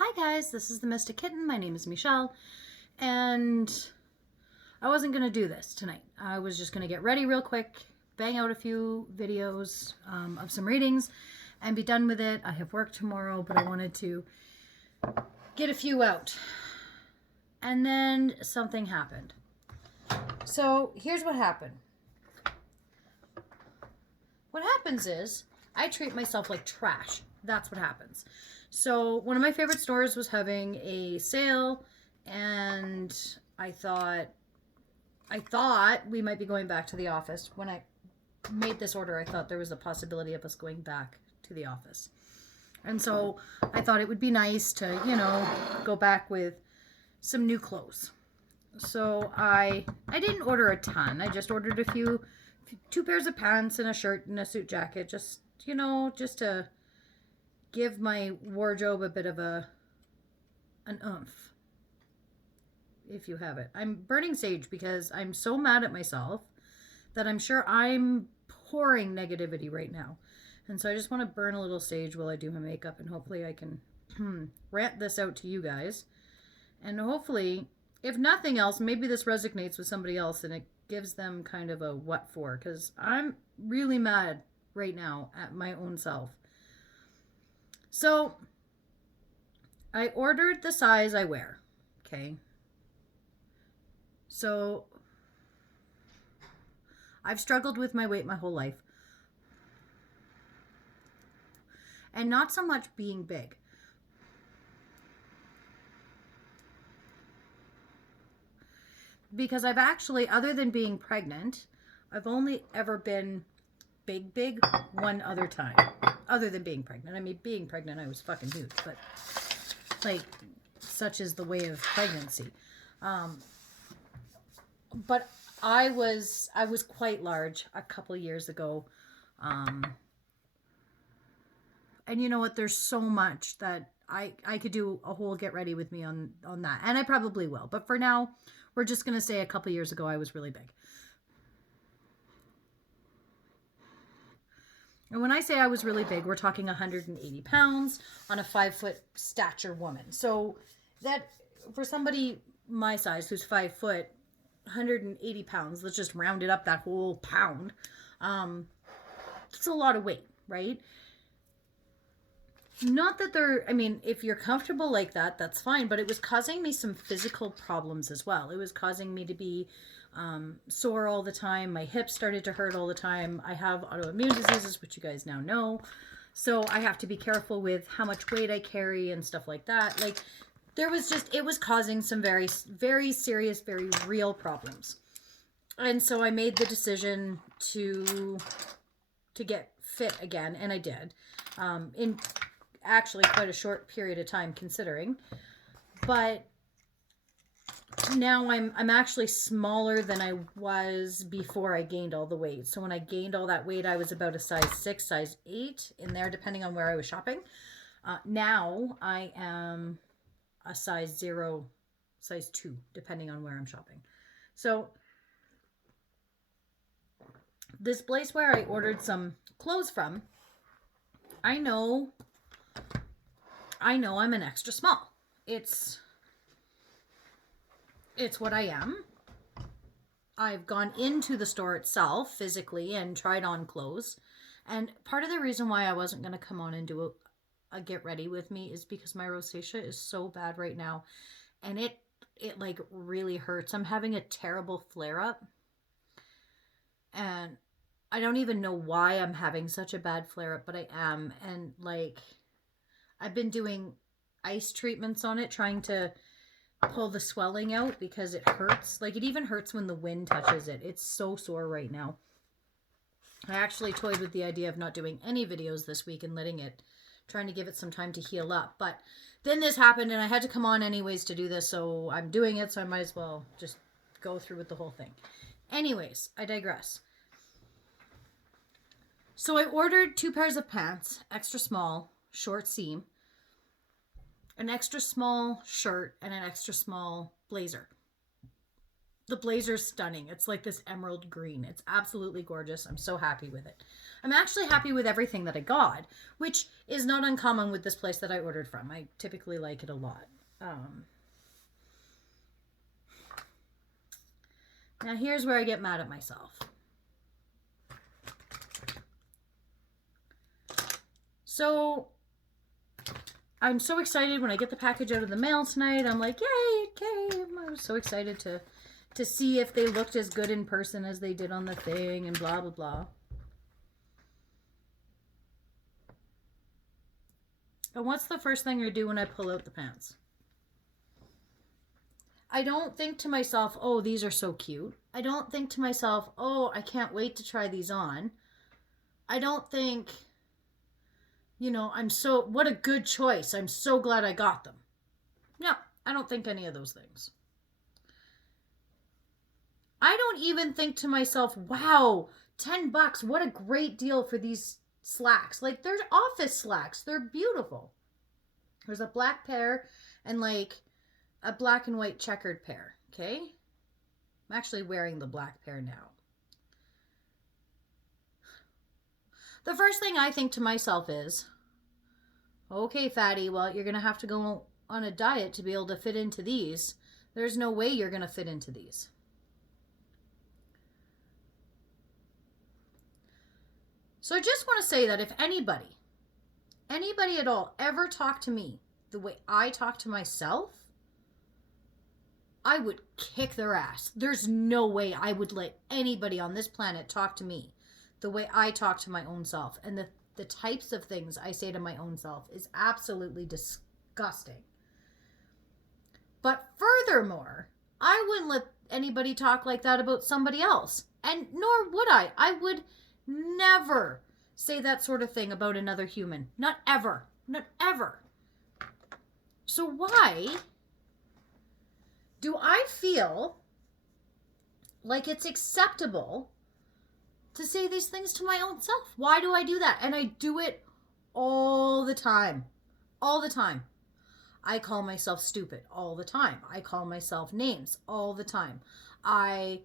Hi guys, this is the Mystic Kitten. My name is Michelle, and I wasn't going to do this tonight. I was just going to get ready real quick, bang out a few videos of some readings, and be done with it. I have work tomorrow, but I wanted to get a few out. And then something happened. So here's what happened. What happens is I treat myself like trash. That's what happens. So one of my favorite stores was having a sale, and I thought we might be going back to the office. When I made this order, I thought there was a possibility of us going back to the office. And so I thought it would be nice to, go back with some new clothes. So I didn't order a ton. I just ordered a few, two pairs of pants and a shirt and a suit jacket, just to give my wardrobe a bit of an oomph, if you have it. I'm burning sage because I'm so mad at myself that I'm sure I'm pouring negativity right now. And so I just want to burn a little sage while I do my makeup, and hopefully I can rant this out to you guys. And hopefully, if nothing else, maybe this resonates with somebody else and it gives them kind of a what for, because I'm really mad right now at my own self. So I ordered the size I wear. Okay. So I've struggled with my weight my whole life. And not so much being big. Because I've actually, other than being pregnant, I've only ever been big one other time. Other than being pregnant. I mean, being pregnant, I was fucking huge. But, like, such is the way of pregnancy. But I was quite large a couple years ago. And you know what? There's so much that I could do a whole get ready with me on that. And I probably will. But for now, we're just going to say a couple years ago, I was really big. And when I say I was really big, we're talking 180 pounds on a 5-foot stature woman. So that, for somebody my size who's 5 foot, 180 pounds, let's just round it up that whole pound. It's a lot of weight, right? Not that if you're comfortable like that, that's fine. But it was causing me some physical problems as well. It was causing me to be sore all the time. My hips started to hurt all the time. I have autoimmune diseases, which you guys now know. So I have to be careful with how much weight I carry and stuff like that. Like, it was causing some very, very serious, very real problems. And so I made the decision to get fit again, and I did. In actually quite a short period of time considering. But now I'm actually smaller than I was before I gained all the weight. So when I gained all that weight, I was about a size 6, size 8 in there, depending on where I was shopping. Now I am a size 0, size 2, depending on where I'm shopping. So this place where I ordered some clothes from, I know I'm an extra small. It's what I am. I've gone into the store itself physically and tried on clothes. And part of the reason why I wasn't going to come on and do a get ready with me is because my rosacea is so bad right now. And it like really hurts. I'm having a terrible flare up. And I don't even know why I'm having such a bad flare up, but I am. And like, I've been doing ice treatments on it, trying to pull the swelling out because it hurts. Like, it even hurts when the wind touches it. It's so sore right now. I actually toyed with the idea of not doing any videos this week and trying to give it some time to heal up. But then this happened and I had to come on anyways to do this. So I'm doing it, so I might as well just go through with the whole thing. Anyways, I digress. So I ordered 2 pairs of pants, extra small, short seam, an extra small shirt, and an extra small blazer. The blazer's stunning. It's like this emerald green. It's absolutely gorgeous. I'm so happy with it. I'm actually happy with everything that I got, which is not uncommon with this place that I ordered from. I typically like it a lot. Now here's where I get mad at myself. So I'm so excited when I get the package out of the mail tonight. I'm like, yay, okay. I was so excited to see if they looked as good in person as they did on the thing and blah, blah, blah. And what's the first thing I do when I pull out the pants? I don't think to myself, oh, these are so cute. I don't think to myself, oh, I can't wait to try these on. I don't think, what a good choice. I'm so glad I got them. No, I don't think any of those things. I don't even think to myself, wow, $10, what a great deal for these slacks. Like, they're office slacks. They're beautiful. There's a black pair and like a black and white checkered pair, okay? I'm actually wearing the black pair now. The first thing I think to myself is, okay, fatty, well, you're going to have to go on a diet to be able to fit into these. There's no way you're going to fit into these. So I just want to say that if anybody at all ever talked to me the way I talk to myself, I would kick their ass. There's no way I would let anybody on this planet talk to me the way I talk to my own self. And the types of things I say to my own self is absolutely disgusting. But furthermore, I wouldn't let anybody talk like that about somebody else. And nor would I. I would never say that sort of thing about another human. Not ever. Not ever. So why do I feel like it's acceptable to say these things to my own self? Why do I do that? And I do it all the time. All the time. I call myself stupid all the time. I call myself names all the time. I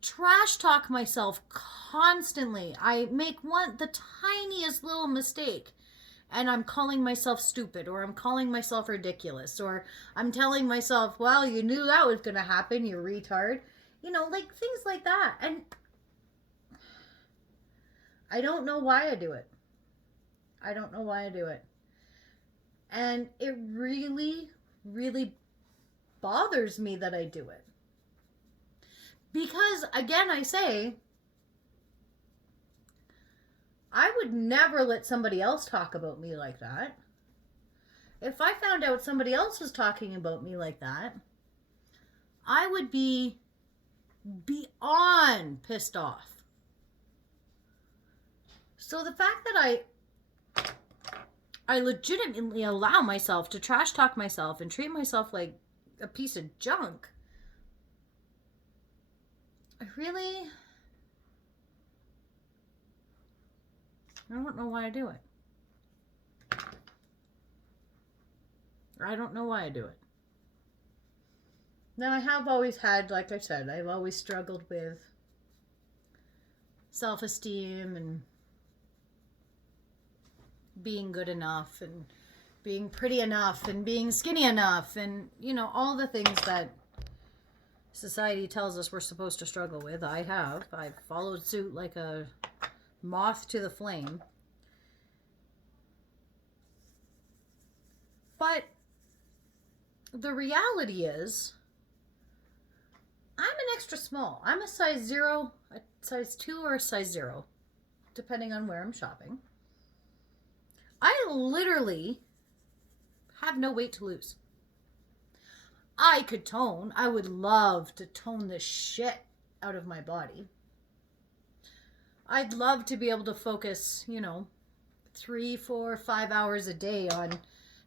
trash talk myself constantly. I make the tiniest little mistake and I'm calling myself stupid, or I'm calling myself ridiculous, or I'm telling myself, well, you knew that was going to happen, you retard. Like things like that. And I don't know why I do it. I don't know why I do it. And it really, really bothers me that I do it. Because, again, I say, I would never let somebody else talk about me like that. If I found out somebody else was talking about me like that, I would be beyond pissed off. So the fact that I legitimately allow myself to trash talk myself and treat myself like a piece of junk, I don't know why I do it. I don't know why I do it. Now, I have always had, like I said, I've always struggled with self-esteem and being good enough and being pretty enough and being skinny enough and, all the things that society tells us we're supposed to struggle with. I've followed suit like a moth to the flame. But the reality is, I'm an extra small. I'm a size 0, a size 2, or a size 0, depending on where I'm shopping. I literally have no weight to lose. I could tone. I would love to tone the shit out of my body. I'd love to be able to focus, 3, 4, 5 hours a day on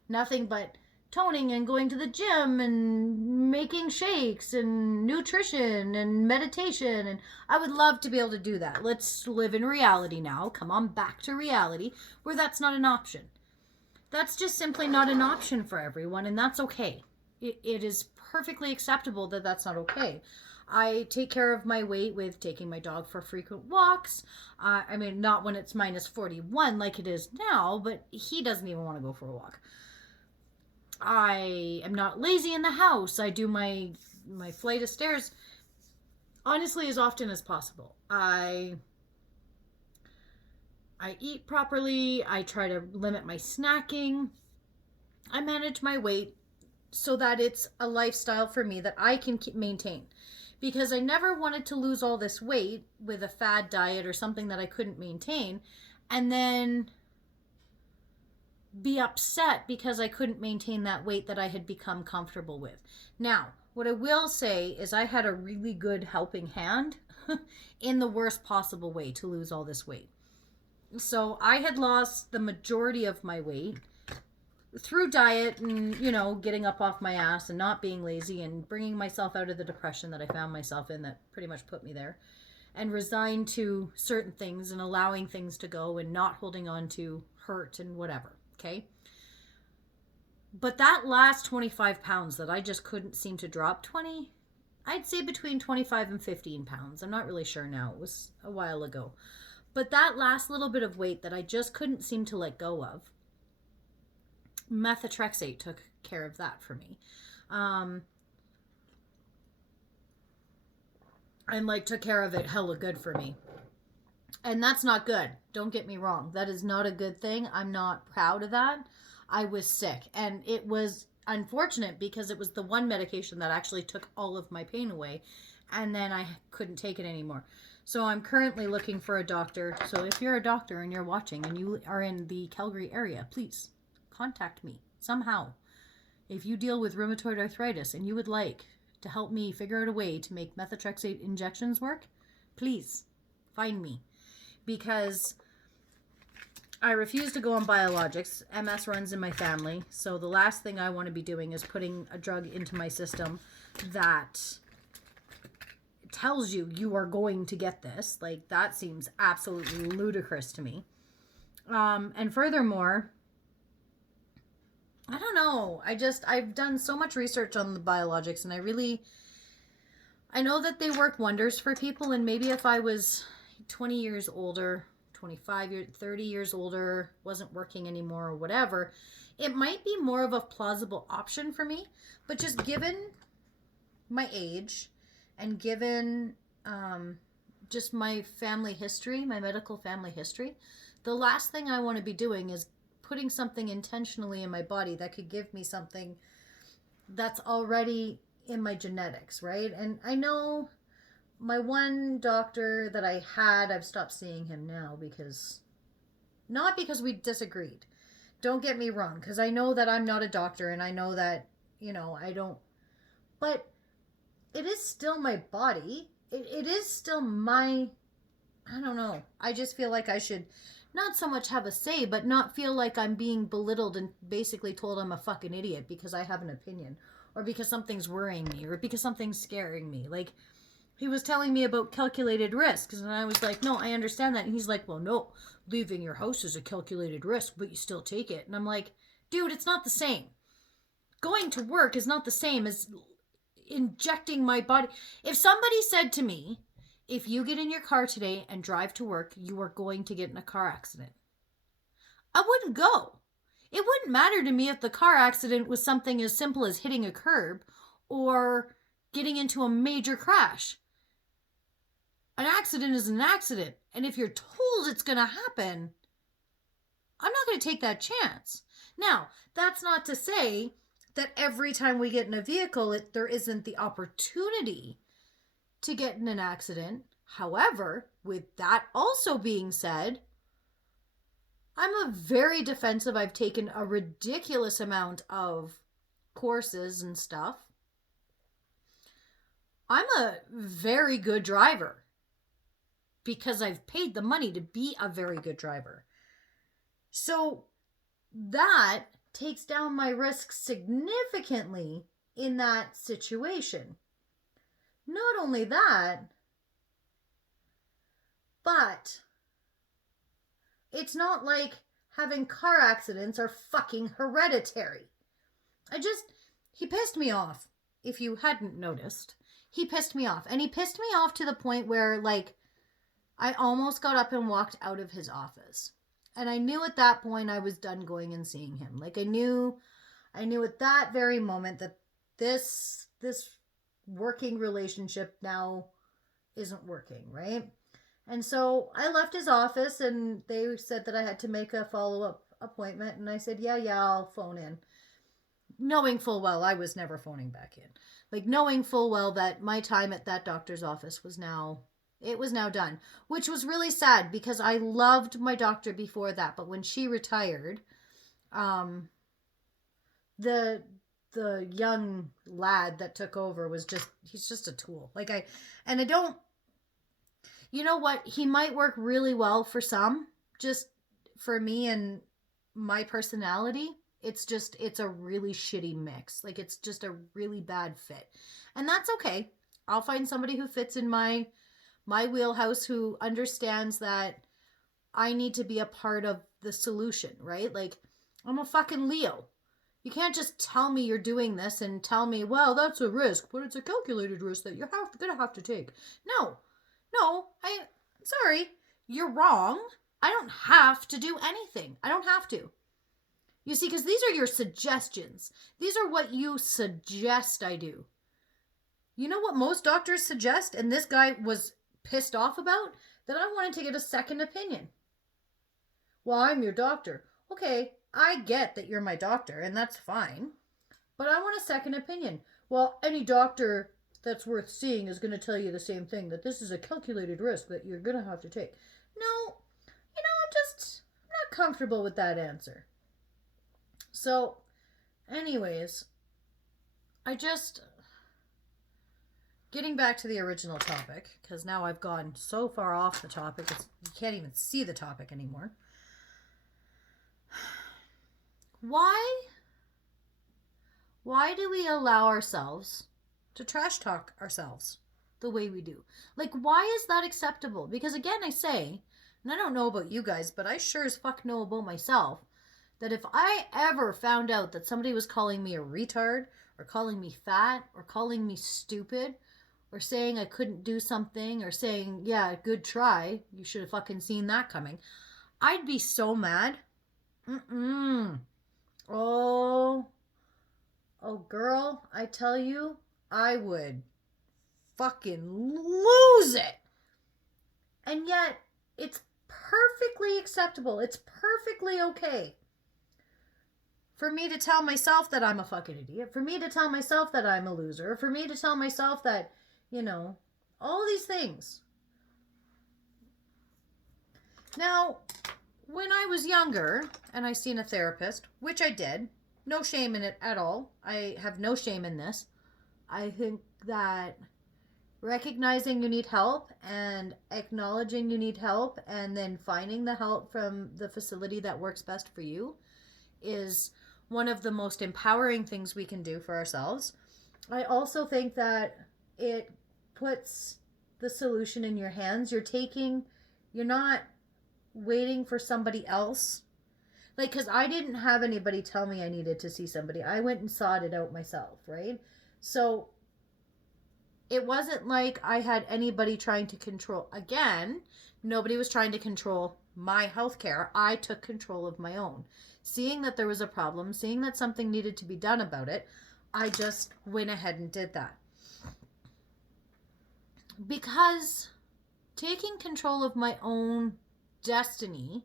nothing but toning and going to the gym and making shakes and nutrition and meditation. And I would love to be able to do that. Let's live in reality now. Come on back to reality where that's not an option. That's just simply not an option for everyone, and that's okay. It is perfectly acceptable that that's not okay. I take care of my weight with taking my dog for frequent walks. I mean, not when it's minus 41 like it is now, but he doesn't even want to go for a walk. I am not lazy in the house. I do my flight of stairs honestly as often as possible. I eat properly. I try to limit my snacking. I manage my weight so that it's a lifestyle for me that I can maintain. Because I never wanted to lose all this weight with a fad diet or something that I couldn't maintain and then be upset because I couldn't maintain that weight that I had become comfortable with. Now, what I will say is I had a really good helping hand in the worst possible way to lose all this weight. So I had lost the majority of my weight through diet and, getting up off my ass and not being lazy and bringing myself out of the depression that I found myself in that pretty much put me there, and resigned to certain things and allowing things to go and not holding on to hurt and whatever. Okay. But that last 25 pounds that I just couldn't seem to drop, I'd say between 25 and 15 pounds. I'm not really sure now. It was a while ago. But that last little bit of weight that I just couldn't seem to let go of, methotrexate took care of that for me. And took care of it hella good for me. And that's not good. Don't get me wrong. That is not a good thing. I'm not proud of that. I was sick. And it was unfortunate because it was the one medication that actually took all of my pain away. And then I couldn't take it anymore. So I'm currently looking for a doctor. So if you're a doctor and you're watching and you are in the Calgary area, please contact me somehow. If you deal with rheumatoid arthritis and you would like to help me figure out a way to make methotrexate injections work, please find me. Because I refuse to go on biologics. MS runs in my family. So the last thing I want to be doing is putting a drug into my system that tells you are going to get this. That seems absolutely ludicrous to me. And furthermore, I don't know. I've done so much research on the biologics, and I know that they work wonders for people. And maybe if I was 20 years older, 25 years, 30 years older, wasn't working anymore or whatever, it might be more of a plausible option for me. But just given my age and given just my family history, my medical family history, the last thing I want to be doing is putting something intentionally in my body that could give me something that's already in my genetics, right? And I know my one doctor that I had, I've stopped seeing him now not because we disagreed. Don't get me wrong, because I know that I'm not a doctor and I know that, I don't, but it is still my body. It is still I don't know. I just feel like I should not so much have a say, but not feel like I'm being belittled and basically told I'm a fucking idiot because I have an opinion, or because something's worrying me, or because something's scaring me. He was telling me about calculated risks, and I was like, no, I understand that. And he's like, well, no, leaving your house is a calculated risk, but you still take it. And I'm like, dude, it's not the same. Going to work is not the same as injecting my body. If somebody said to me, if you get in your car today and drive to work, you are going to get in a car accident, I wouldn't go. It wouldn't matter to me if the car accident was something as simple as hitting a curb or getting into a major crash. An accident is an accident. And if you're told it's going to happen, I'm not going to take that chance. Now, that's not to say that every time we get in a vehicle, there isn't the opportunity to get in an accident. However, with that also being said, I'm a very defensive. I've taken a ridiculous amount of courses and stuff. I'm a very good driver because I've paid the money to be a very good driver. So that takes down my risk significantly in that situation. Not only that, but it's not like having car accidents are fucking hereditary. he pissed me off. If you hadn't noticed, he pissed me off. And he pissed me off to the point where, like, I almost got up and walked out of his office. And I knew at that point I was done going and seeing him. Like, I knew at that very moment that this working relationship now isn't working, right? And so I left his office and they said that I had to make a follow-up appointment. And I said, yeah, I'll phone in. Knowing full well I was never phoning back in. Like, knowing full well that my time at that doctor's office was now done, which was really sad because I loved my doctor before that. But when she retired, the young lad that took over he's just a tool. I don't, you know what? He might work really well for some, just for me and my personality. It's a really shitty mix. Like, it's just a really bad fit. And that's okay. I'll find somebody who fits in my wheelhouse, who understands that I need to be a part of the solution, right? Like, I'm a fucking Leo. You can't just tell me you're doing this and tell me, well, that's a risk, but it's a calculated risk that you're gonna have to take. No, sorry, you're wrong. I don't have to do anything. I don't have to. You see, because these are your suggestions. These are what you suggest I do. You know what most doctors suggest, and this guy was pissed off about? That I wanted to get a second opinion. Well, I'm your doctor. Okay, I get that you're my doctor, and that's fine. But I want a second opinion. Well, any doctor that's worth seeing is going to tell you the same thing, that this is a calculated risk that you're going to have to take. No, I'm not comfortable with that answer. So, anyways, getting back to the original topic, because now I've gone so far off the topic, you can't even see the topic anymore. Why do we allow ourselves to trash talk ourselves the way we do? Like, why is that acceptable? Because again, I say, and I don't know about you guys, but I sure as fuck know about myself, that if I ever found out that somebody was calling me a retard, or calling me fat, or calling me stupid, or saying I couldn't do something, or saying, yeah, good try, you should have fucking seen that coming, I'd be so mad. Oh, girl, I tell you, I would fucking lose it. And yet, it's perfectly acceptable. It's perfectly okay for me to tell myself that I'm a fucking idiot, for me to tell myself that I'm a loser, for me to tell myself that, all these things. Now, when I was younger and I seen a therapist, which I did, no shame in it at all. I have no shame in this. I think that recognizing you need help and acknowledging you need help and then finding the help from the facility that works best for you is one of the most empowering things we can do for ourselves. I also think that it puts the solution in your hands. You're not waiting for somebody else. Like, because I didn't have anybody tell me I needed to see somebody. I went and sought it out myself, right? So it wasn't like I had anybody trying to control. Again, nobody was trying to control my healthcare. I took control of my own. Seeing that there was a problem, seeing that something needed to be done about it, I just went ahead and did that. Because taking control of my own destiny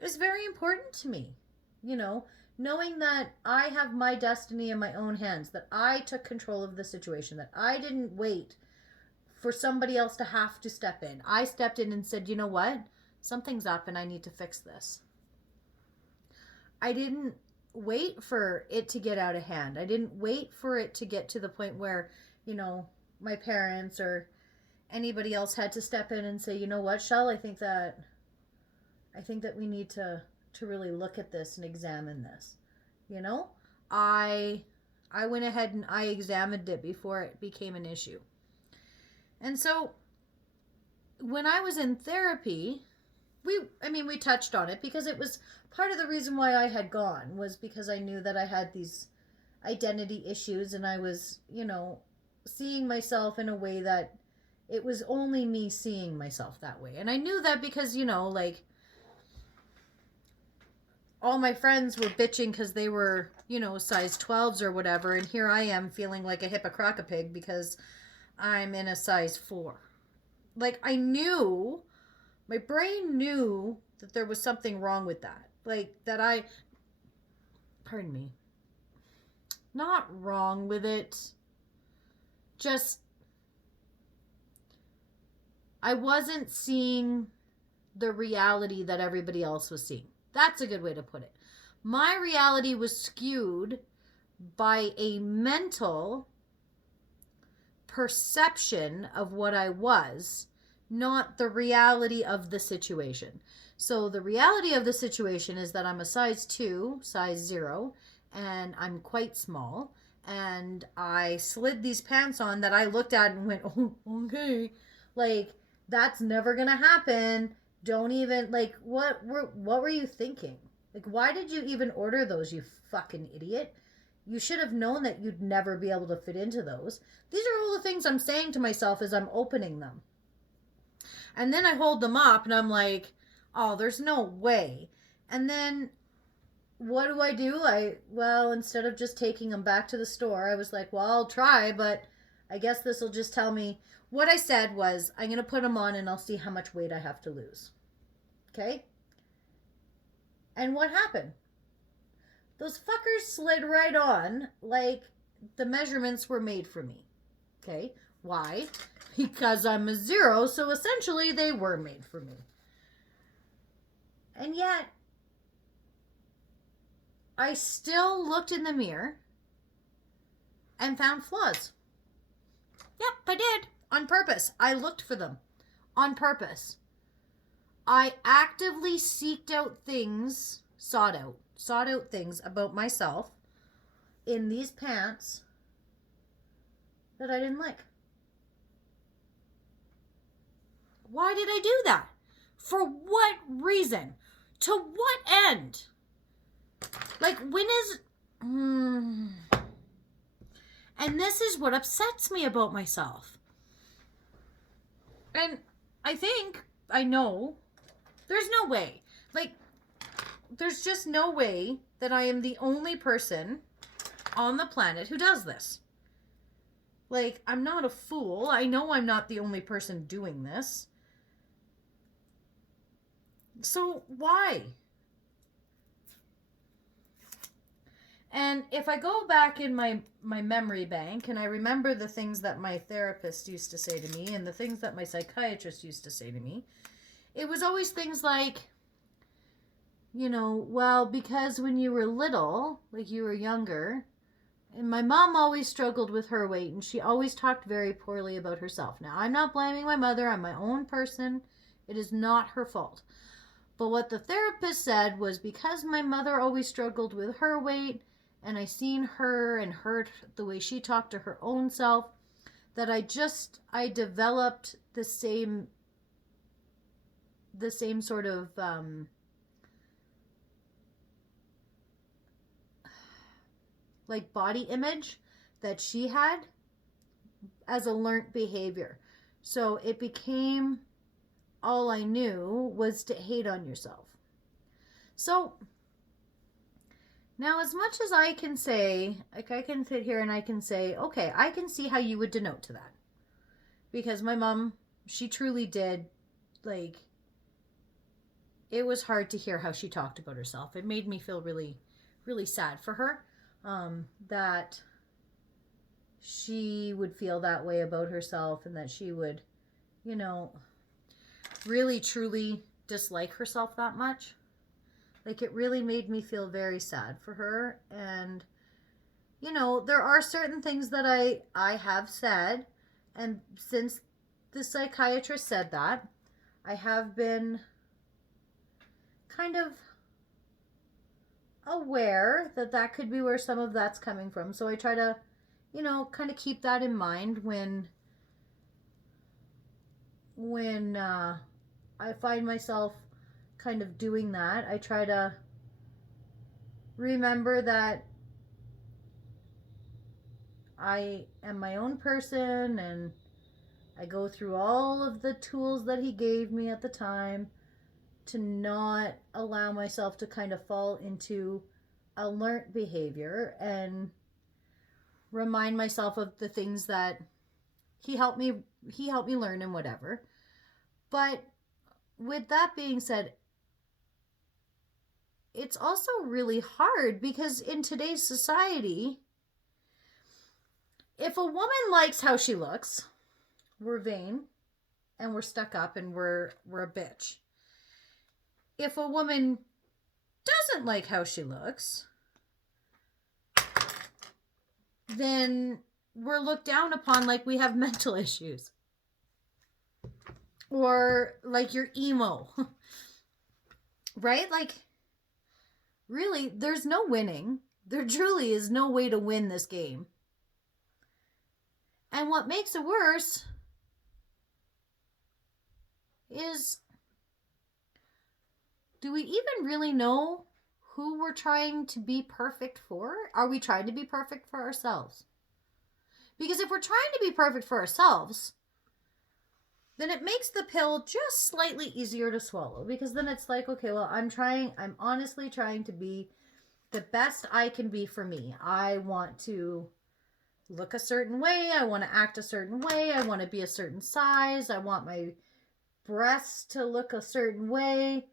is very important to me. Knowing that I have my destiny in my own hands, that I took control of the situation, that I didn't wait for somebody else to have to step in. I stepped in and said, you know what? Something's up and I need to fix this. I didn't wait for it to get out of hand. I didn't wait for it to get to the point where, my parents or anybody else had to step in and say, you know what, Shell, I think that we need to really look at this and examine this. I went ahead and I examined it before it became an issue. And so when I was in therapy, we touched on it because it was part of the reason why I had gone, was because I knew that I had these identity issues, and I was, seeing myself in a way that it was only me seeing myself that way. And I knew that because, like, all my friends were bitching because they were, size 12s or whatever, and here I am feeling like a hippocraca because I'm in a size 4. Like, I knew, my brain knew that there was something wrong with that. Like, pardon me, not wrong with it, just, I wasn't seeing the reality that everybody else was seeing. That's a good way to put it. My reality was skewed by a mental perception of what I was, not the reality of the situation. So the reality of the situation is that I'm a size 2, size 0, and I'm quite small. And I slid these pants on that I looked at and went, oh, okay. Like, that's never going to happen. Don't even, like, what were you thinking? Like, why did you even order those, you fucking idiot? You should have known that you'd never be able to fit into those. These are all the things I'm saying to myself as I'm opening them. And then I hold them up and I'm like, oh, there's no way. And then what do? Well, instead of just taking them back to the store, I was like, well, I'll try, but I guess this will just tell me. What I said was, I'm going to put them on and I'll see how much weight I have to lose. Okay? And what happened? Those fuckers slid right on like the measurements were made for me. Okay? Why? Because I'm a 0, so essentially they were made for me. And yet, I still looked in the mirror and found flaws. Yep, I did. On purpose. I looked for them. On purpose. I actively sought out things about myself in these pants that I didn't like. Why did I do that? For what reason? To what end? Like, when is... And this is what upsets me about myself. And I know, there's no way. Like, there's just no way that I am the only person on the planet who does this. Like, I'm not a fool. I know I'm not the only person doing this. So, why? And if I go back in my memory bank and I remember the things that my therapist used to say to me and the things that my psychiatrist used to say to me, it was always things like, well, because when you were little, like you were younger, and my mom always struggled with her weight and she always talked very poorly about herself. Now, I'm not blaming my mother. I'm my own person. It is not her fault. But what the therapist said was because my mother always struggled with her weight, and I seen her and heard the way she talked to her own self, that I developed the same sort of like body image that she had as a learned behavior. So it became, all I knew was to hate on yourself. So now, as much as I can say, like, I can sit here and I can say, okay, I can see how you would denote to that. Because my mom, she truly did, like, it was hard to hear how she talked about herself. It made me feel really, really sad for her, that she would feel that way about herself and that she would, really, truly dislike herself that much. Like, it really made me feel very sad for her. And, there are certain things that I have said. And since the psychiatrist said that, I have been kind of aware that could be where some of that's coming from. So I try to, kind of keep that in mind when I find myself kind of doing that. I try to remember that I am my own person, and I go through all of the tools that he gave me at the time to not allow myself to kind of fall into a learnt behavior, and remind myself of the things that he helped me learn and whatever. But with that being said, it's also really hard because in today's society, if a woman likes how she looks, we're vain and we're stuck up and we're a bitch. If a woman doesn't like how she looks, then we're looked down upon like we have mental issues. Or like you're emo. Right? Like, really, there's no winning. There truly is no way to win this game. And what makes it worse is, do we even really know who we're trying to be perfect for? Are we trying to be perfect for ourselves? Because if we're trying to be perfect for ourselves, then it makes the pill just slightly easier to swallow. Because then it's like, okay, well, I'm honestly trying to be the best I can be for me. I want to look a certain way. I want to act a certain way. I want to be a certain size. I want my breasts to look a certain way.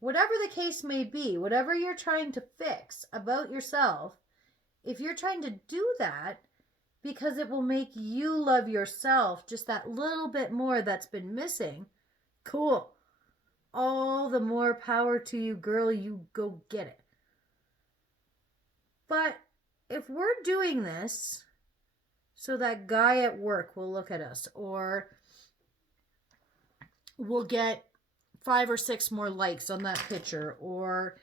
Whatever the case may be, whatever you're trying to fix about yourself, if you're trying to do that because it will make you love yourself just that little bit more that's been missing, cool. All the more power to you, girl. You go get it. But if we're doing this so that guy at work will look at us, or we'll get 5 or 6 more likes on that picture, or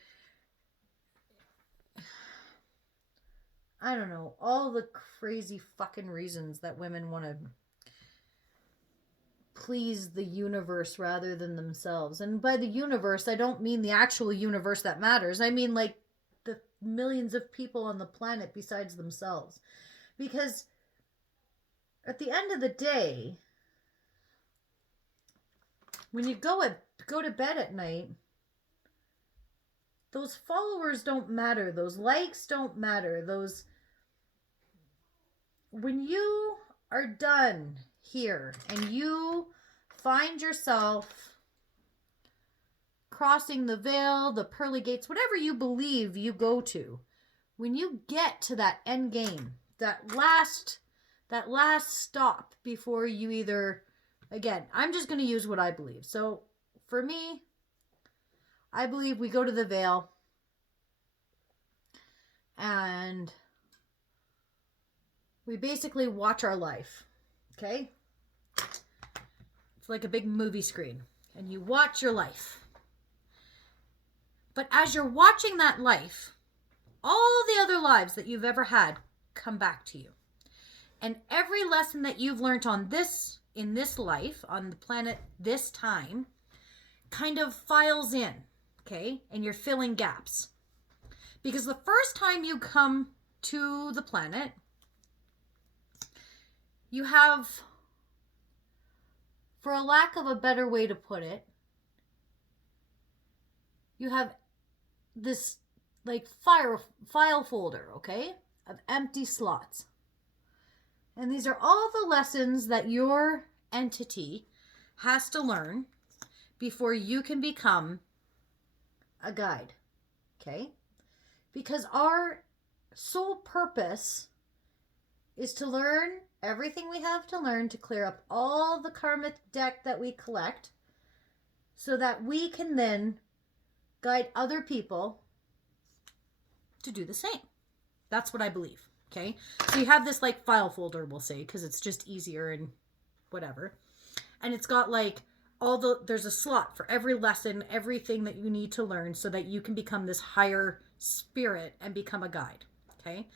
I don't know, all the crazy fucking reasons that women want to please the universe rather than themselves. And by the universe, I don't mean the actual universe that matters. I mean like the millions of people on the planet besides themselves. Because at the end of the day, when you go to bed at night, those followers don't matter. Those likes don't matter. When you are done here and you find yourself crossing the veil, the pearly gates, whatever you believe you go to, when you get to that end game, that last stop before you either, again, I'm just going to use what I believe. So for me, I believe we go to the veil and we basically watch our life. Okay? It's like a big movie screen, and you watch your life. But as you're watching that life, all the other lives that you've ever had come back to you. And every lesson that you've learned in this life, on the planet this time, kind of files in, okay? And you're filling gaps. Because the first time you come to the planet, you have, for a lack of a better way to put it, you have this like file folder, okay, of empty slots. And these are all the lessons that your entity has to learn before you can become a guide, okay? Because our sole purpose is to learn everything we have to learn to clear up all the karmic deck that we collect so that we can then guide other people to do the same. That's what I believe, okay? So you have this like file folder, we'll say, because it's just easier and whatever. And it's got like there's a slot for every lesson, everything that you need to learn so that you can become this higher spirit and become a guide, okay?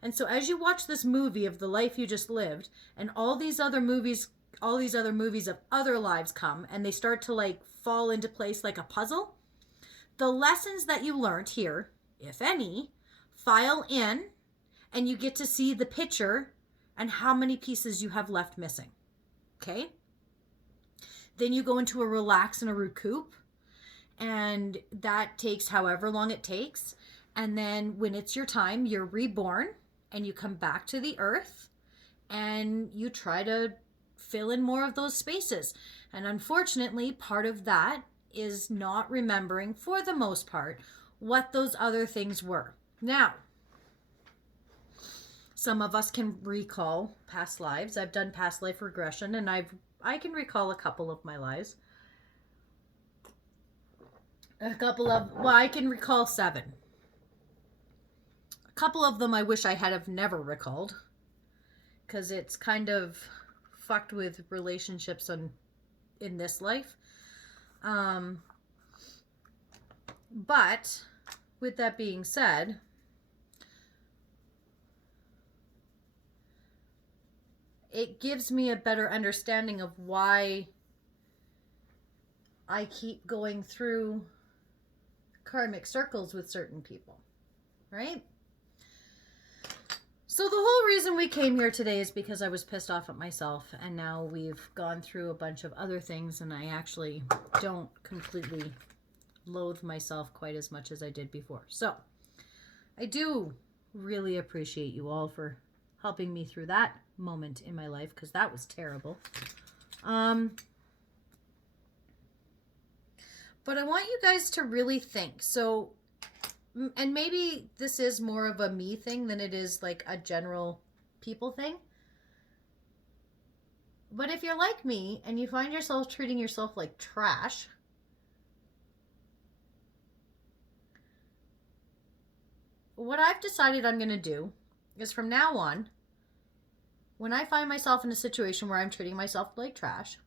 And so as you watch this movie of the life you just lived, and all these other movies of other lives come, and they start to like fall into place like a puzzle, the lessons that you learned here, if any, file in, and you get to see the picture and how many pieces you have left missing. Okay? Then you go into a relax and a recoup, and that takes however long it takes. And then when it's your time, you're reborn and you come back to the earth and you try to fill in more of those spaces. And unfortunately, part of that is not remembering, for the most part, what those other things were. Now, some of us can recall past lives. I've done past life regression, and I can recall a couple of my lives. I can recall 7. A couple of them I wish I had have never recalled, because it's kind of fucked with relationships in this life. But with that being said, it gives me a better understanding of why I keep going through karmic circles with certain people, right? So the whole reason we came here today is because I was pissed off at myself, and now we've gone through a bunch of other things, and I actually don't completely loathe myself quite as much as I did before. So I do really appreciate you all for helping me through that moment in my life, because that was terrible. But I want you guys to really think. So, and maybe this is more of a me thing than it is like a general people thing. But if you're like me and you find yourself treating yourself like trash, what I've decided I'm going to do is from now on, when I find myself in a situation where I'm treating myself like trash,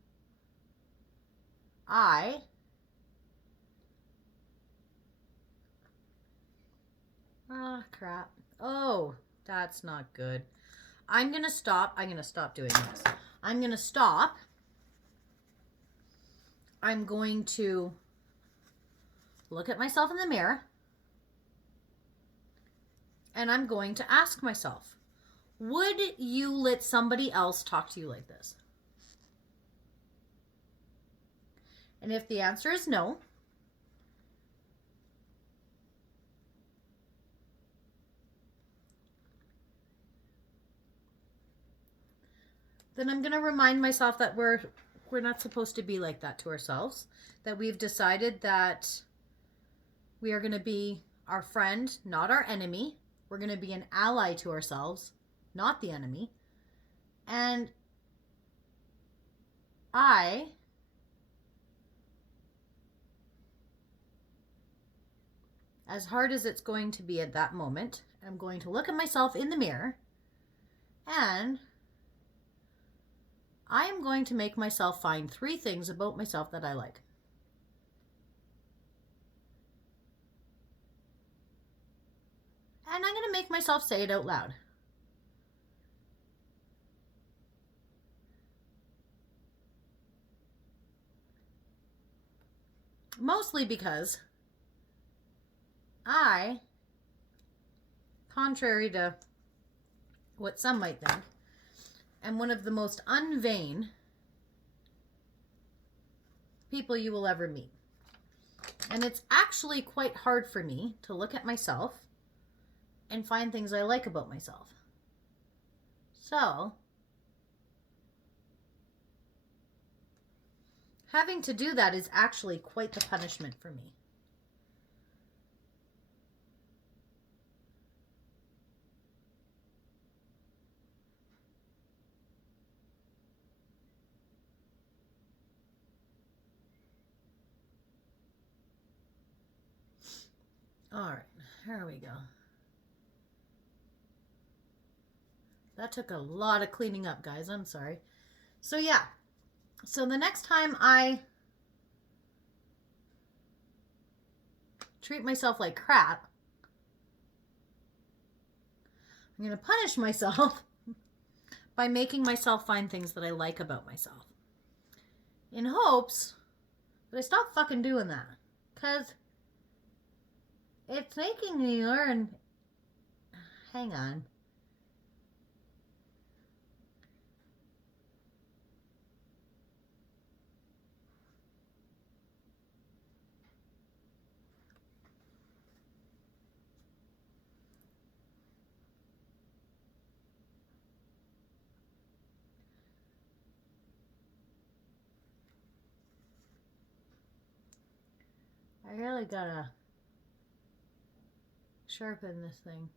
crap. Oh, that's not good. I'm going to stop doing this. I'm going to stop. I'm going to look at myself in the mirror. And I'm going to ask myself, would you let somebody else talk to you like this? And if the answer is no, then I'm going to remind myself that we're not supposed to be like that to ourselves. That we've decided that we are going to be our friend, not our enemy. We're going to be an ally to ourselves, not the enemy. And as hard as it's going to be at that moment, I'm going to look at myself in the mirror, and I am going to make myself find 3 things about myself that I like. And I'm going to make myself say it out loud. Mostly because I, contrary to what some might think, am one of the most unvain people you will ever meet. And it's actually quite hard for me to look at myself and find things I like about myself. So, having to do that is actually quite the punishment for me. All right, here we go. That took a lot of cleaning up, guys. I'm sorry. So yeah. So the next time I treat myself like crap, I'm going to punish myself by making myself find things that I like about myself. In hopes that I stop fucking doing that. Because it's making me learn. Hang on. I really gotta sharpen this thing.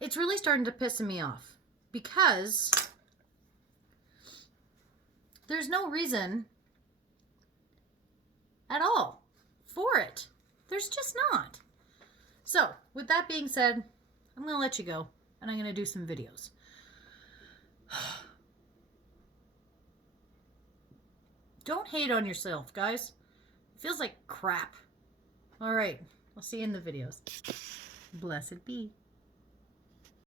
It's really starting to piss me off because there's no reason at all for it. There's just not. So, with that being said, I'm going to let you go and I'm going to do some videos. Don't hate on yourself, guys. It feels like crap. All right. I'll see you in the videos. Blessed be.